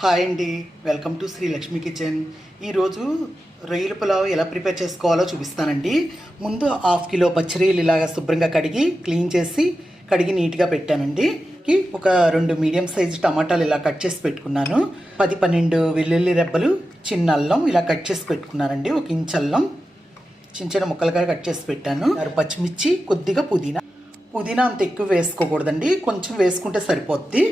Hi అండి. Welcome to Sri Lakshmi kitchen. ఈరోజు రొయ్యల పులావ్ ఎలా ప్రిపేర్ చేసుకోవాలో చూపిస్తానండి. ముందు హాఫ్ కిలో పచ్చిరీలు ఇలాగ శుభ్రంగా కడిగి క్లీన్ చేసి కడిగి నీట్గా పెట్టానండి. ఒక రెండు మీడియం సైజు టమాటాలు ఇలా కట్ చేసి పెట్టుకున్నాను. పది పన్నెండు వెల్లుల్లి రెబ్బలు చిన్న అల్లం ఇలా కట్ చేసి పెట్టుకున్నానండి. ఒక ఇంచ్ అల్లం చిన్న చిన్న ముక్కలుగా కట్ చేసి పెట్టాను. పచ్చిమిర్చి కొద్దిగా పుదీనా. పుదీనా అంత ఎక్కువ వేసుకోకూడదండి. కొంచెం వేసుకుంటే సరిపోద్ది.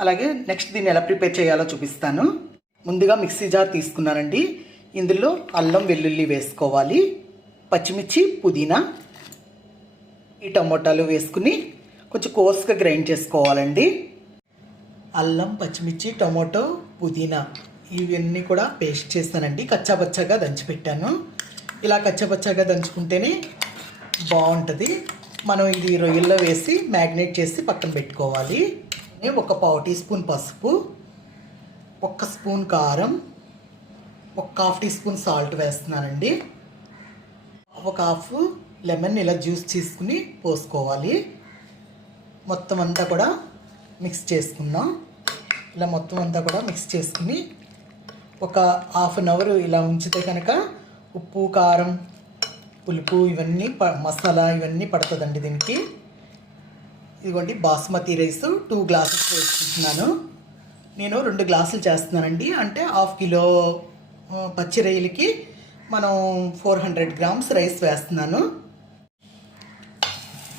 అలాగే నెక్స్ట్ దీన్ని ఎలా ప్రిపేర్ చేయాలో చూపిస్తాను. ముందుగా మిక్సీ జార్ తీసుకున్నానండి. ఇందులో అల్లం వెల్లుల్లి వేసుకోవాలి. పచ్చిమిర్చి పుదీనా ఈ టమోటాలు వేసుకుని కొంచెం కోర్స్గా గ్రైండ్ చేసుకోవాలండి. అల్లం పచ్చిమిర్చి టమోటో పుదీనా ఇవన్నీ కూడా పేస్ట్ చేస్తానండి. కచ్చాపచ్చాగా దంచిపెట్టాను. ఇలా కచ్చాపచ్చాగా దంచుకుంటేనే బాగుంటుంది. మనం ఇది రొయ్యల్లో వేసి మ్యాగ్నేట్ చేసి పక్కన పెట్టుకోవాలి. నేను ఒక పావు టీ స్పూన్ పసుపు ఒక్క స్పూన్ కారం ఒక హాఫ్ టీ స్పూన్ సాల్ట్ వేస్తున్నానండి. ఒక హాఫ్ లెమన్ ఇలా జ్యూస్ తీసుకుని పోసుకోవాలి. మొత్తం అంతా కూడా మిక్స్ చేసుకుందాం. ఇలా మొత్తం అంతా కూడా మిక్స్ చేసుకుని ఒక హాఫ్ అన్ అవర్ ఇలా ఉంచితే కనుక ఉప్పు కారం పులుపు ఇవన్నీ ప మసాలా ఇవన్నీ పడుతుందండి దీనికి. ఇదిగోండి బాస్మతి రైస్. టూ గ్లాసెస్ వేసుకుంటున్నాను నేను రెండు గ్లాసులు చేస్తున్నానండి. అంటే హాఫ్ కిలో పచ్చి రొయ్యలకి మనం ఫోర్ హండ్రెడ్ గ్రామ్స్ రైస్ వేస్తున్నాను.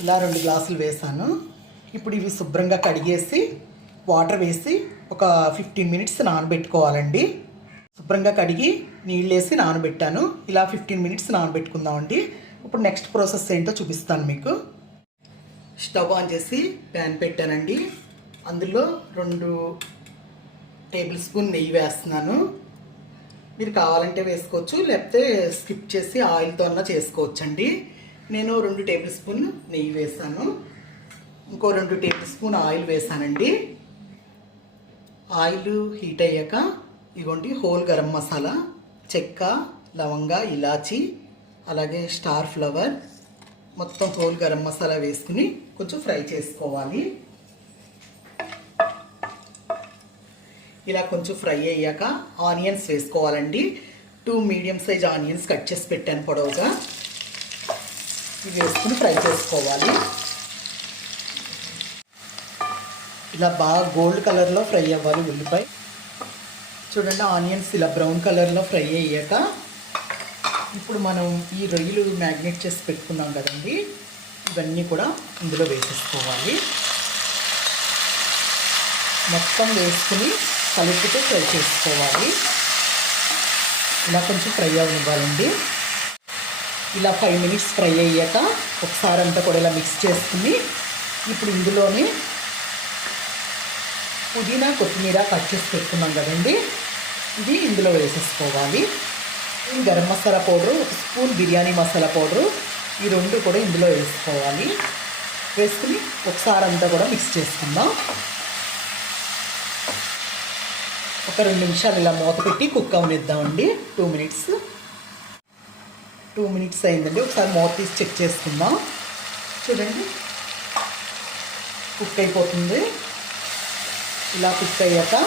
ఇలా రెండు గ్లాసులు వేసాను. ఇప్పుడు ఇవి శుభ్రంగా కడిగేసి వాటర్ వేసి ఒక ఫిఫ్టీన్ మినిట్స్ నానబెట్టుకోవాలండి. శుభ్రంగా కడిగి నీళ్ళు వేసి నానబెట్టాను. ఇలా ఫిఫ్టీన్ మినిట్స్ నానబెట్టుకుందామండి. ఇప్పుడు నెక్స్ట్ ప్రాసెస్ ఏంటో చూపిస్తాను మీకు. స్టవ్ ఆన్ చేసి ప్యాన్ పెట్టానండి. అందులో రెండు టేబుల్ స్పూన్ నెయ్యి వేస్తున్నాను. మీరు కావాలంటే వేసుకోవచ్చు లేకపోతే స్కిప్ చేసి ఆయిల్తో అన్నా చేసుకోవచ్చండి. నేను రెండు టేబుల్ స్పూన్ నెయ్యి వేసాను. ఇంకో రెండు టేబుల్ స్పూన్ ఆయిల్ వేసానండి. ఆయిల్ హీట్ అయ్యాక ఇగోండి హోల్ గరం మసాలా చెక్క లవంగా ఇలాచి అలాగే స్టార్ ఫ్లవర్ మొత్తం హోల్ గరం మసాలా వేసుకుని కొంచెం ఫ్రై చేసుకోవాలి. ఇలా కొంచెం ఫ్రై అయ్యాక ఆనియన్స్ వేసుకోవాలండి. Two medium size onions cut చేసి పెట్టాను పొడవుగా. ఇవి వేసుకుని ఫ్రై చేసుకోవాలి. ఇలా బాగా గోల్డ్ కలర్లో ఫ్రై అవ్వాలి ఉల్లిపాయ. చూడండి ఆనియన్స్ ఇలా బ్రౌన్ కలర్లో ఫ్రై అయ్యాక ఇప్పుడు మనం ఈ రొయ్యలు మ్యాగ్నేట్ చేసి పెట్టుకున్నాం కదండి ఇవన్నీ కూడా ఇందులో వేసేసుకోవాలి. మొత్తం వేసుకుని కలుపుతూ ఫ్రై చేసుకోవాలి. ఇలా కొంచెం ఫ్రై అవ్వనివ్వాలండి ఇలా ఫైవ్ మినిట్స్ ఫ్రై అయ్యాక ఒకసారి అంతా కూడా ఇలా మిక్స్ చేసుకుని ఇప్పుడు ఇందులోనే పుదీనా కొత్తిమీర కట్ చేసి పెట్టుకున్నాం కదండి ఇది ఇందులో వేసేసుకోవాలి. స్పూన్ గరం మసాలా పౌడరు ఒక స్పూన్ బిర్యానీ మసాలా పౌడరు ఈ రెండు కూడా ఇందులో వేసుకోవాలి. వేసుకుని ఒకసారి అంతా కూడా మిక్స్ చేసుకుందాం. ఒక రెండు నిమిషాలు ఇలా మూత పెట్టి కుక్ అవనిద్దామండి. టూ మినిట్స్ టూ మినిట్స్ అయిందండి. ఒకసారి మూత తీసి చెక్ చేసుకుందాం. చూడండి. కుక్ అయిపోతుంది. ఇలా కుక్ అయ్యాక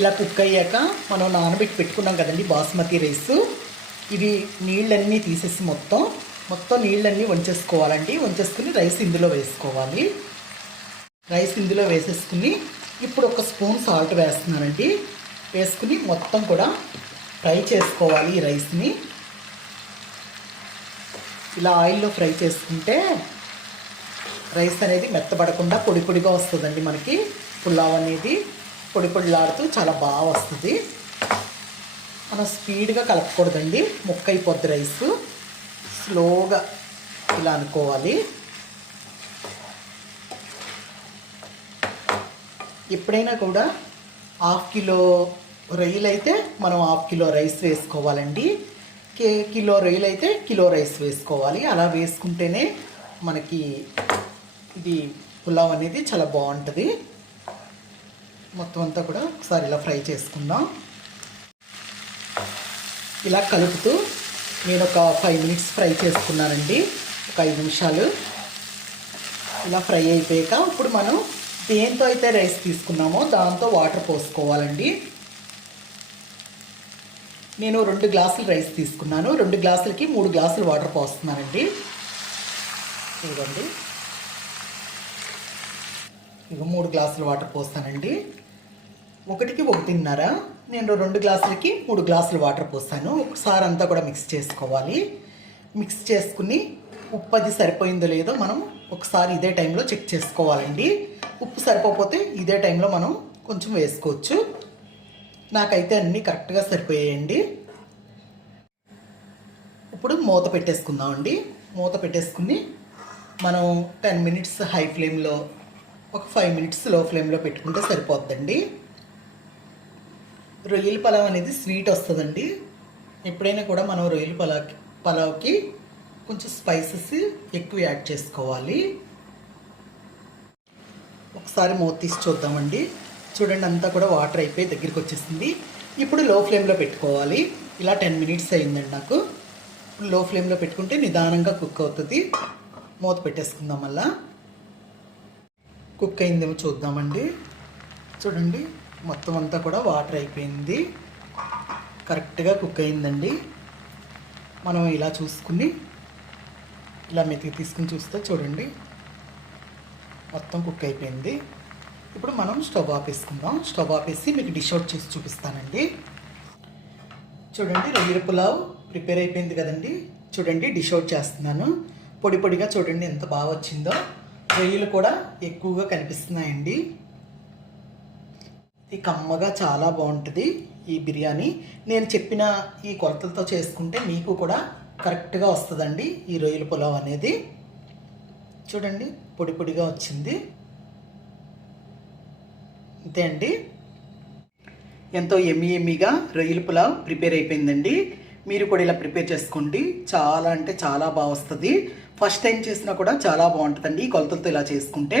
ఇలా కుక్ అయ్యాక మనం నానబెట్టి పెట్టుకున్నాం కదండి బాస్మతి రైస్. ఇవి నీళ్ళన్నీ తీసేసి మొత్తం మొత్తం నీళ్ళన్నీ వంచేసుకోవాలండి. వంచేసుకుని రైస్ ఇందులో వేసుకోవాలి. రైస్ ఇందులో వేసేసుకుని ఇప్పుడు ఒక స్పూన్ సాల్ట్ వేస్తున్నానండి. వేసుకుని మొత్తం కూడా ఫ్రై చేసుకోవాలి ఈ రైస్ని. ఇలా ఆయిల్లో ఫ్రై చేసుకుంటే రైస్ అనేది మెత్తబడకుండా పొడి పొడిగా వస్తుందండి మనకి. పులావ్ అనేది పొడి పొడిలాడుతూ చాలా బాగా వస్తుంది. మనం స్పీడ్గా కలపకూడదండి. ముక్క అయిపోద్ది రైస్. స్లోగా ఇలా అనుకోవాలి. ఎప్పుడైనా కూడా హాఫ్ కిలో రొయ్యలు అయితే మనం హాఫ్ కిలో రైస్ వేసుకోవాలండి. కే కిలో రొయ్యలు అయితే కిలో రైస్ వేసుకోవాలి. అలా వేసుకుంటేనే మనకి ఇది పులావ్ అనేది చాలా బాగుంటుంది. మొత్తం అంతా కూడా ఒకసారి ఇలా ఫ్రై చేసుకుందాం. ఇలా కలుపుతూ నేను ఒక ఫైవ్ మినిట్స్ ఫ్రై చేసుకున్నానండి. ఒక ఐదు నిమిషాలు. ఇలా ఫ్రై అయిపోయాక ఇప్పుడు మనం దేంతో అయితే రైస్ తీసుకున్నామో దాంతో వాటర్ పోసుకోవాలండి. నేను రెండు గ్లాసులు రైస్ తీసుకున్నాను. రెండు గ్లాసులకి మూడు గ్లాసులు వాటర్ పోస్తున్నానండి. ఇదిగోండి. ఇక మూడు గ్లాసులు వాటర్ పోస్తానండి. ఒకటికి ఒకటిన్నర. నేను రెండు గ్లాసులకి మూడు గ్లాసులు వాటర్ పోస్తాను. ఒకసారి అంతా కూడా మిక్స్ చేసుకోవాలి. మిక్స్ చేసుకుని ఉప్పు అది సరిపోయిందో లేదో మనం ఒకసారి ఇదే టైంలో చెక్ చేసుకోవాలండి. ఉప్పు సరిపోకపోతే ఇదే టైంలో మనం కొంచెం వేసుకోవచ్చు. నాకైతే అన్నీ కరెక్ట్గా సరిపోయాయండి. ఇప్పుడు మూత పెట్టేసుకుందామండి. మూత పెట్టేసుకుని మనం టెన్ మినిట్స్ హై ఫ్లేమ్లో ఒక ఫైవ్ మినిట్స్లో ఫ్లేమ్లో పెట్టుకుంటే సరిపోద్దండి. రొయ్యల పలావ్ అనేది స్వీట్ వస్తుందండి. ఎప్పుడైనా కూడా మనం రొయ్యల పలావ్ పలావ్కి కొంచెం స్పైసెస్ ఎక్కువ యాడ్ చేసుకోవాలి. ఒకసారి మూత తీసి చూద్దామండి. చూడండి అంతా కూడా వాటర్ అయిపోయి దగ్గరికి వచ్చేసింది. ఇప్పుడు లో ఫ్లేమ్లో పెట్టుకోవాలి. ఇలా టెన్ మినిట్స్ అయిందండి నాకు. లో ఫ్లేమ్లో పెట్టుకుంటే నిదానంగా కుక్ అవుతుంది. మూత పెట్టేసుకుందాం మళ్ళా. కుక్ అయిందేమో చూద్దామండి. చూడండి. మొత్తం అంతా కూడా వాటర్ అయిపోయింది. కరెక్ట్గా కుక్ అయిందండి. మనం ఇలా చూసుకుని ఇలా మెతికి తీసుకుని చూస్తే చూడండి. మొత్తం కుక్ అయిపోయింది. ఇప్పుడు మనం స్టవ్ ఆపేసుకుందాం. స్టవ్ ఆపేసి మీకు డిష్ అవుట్ చేసి చూపిస్తానండి. చూడండి రొయ్యల పులావ్ ప్రిపేర్ అయిపోయింది కదండి. చూడండి డిష్ అవుట్ చేస్తున్నాను. పొడి పొడిగా చూడండి ఎంత బాగా వచ్చిందో. రొయ్యలు కూడా ఎక్కువగా కనిపిస్తున్నాయండి. ఇది కమ్మగా చాలా బాగుంటుంది ఈ బిర్యానీ. నేను చెప్పిన ఈ కొలతలతో చేసుకుంటే మీకు కూడా కరెక్ట్గా వస్తుందండి ఈ రొయ్యల పులావ్ అనేది. చూడండి పొడి పొడిగా వచ్చింది. అంతే అండి. ఎంతో ఎమ్మి ఎమ్మిగా రొయ్యల పులావ్ ప్రిపేర్ అయిపోయిందండి. మీరు కూడా ఇలా ప్రిపేర్ చేసుకోండి. చాలా అంటే చాలా బాగా వస్తుంది. ఫస్ట్ టైం చేసినా కూడా చాలా బాగుంటుందండి ఈ కొలతలతో ఇలా చేసుకుంటే.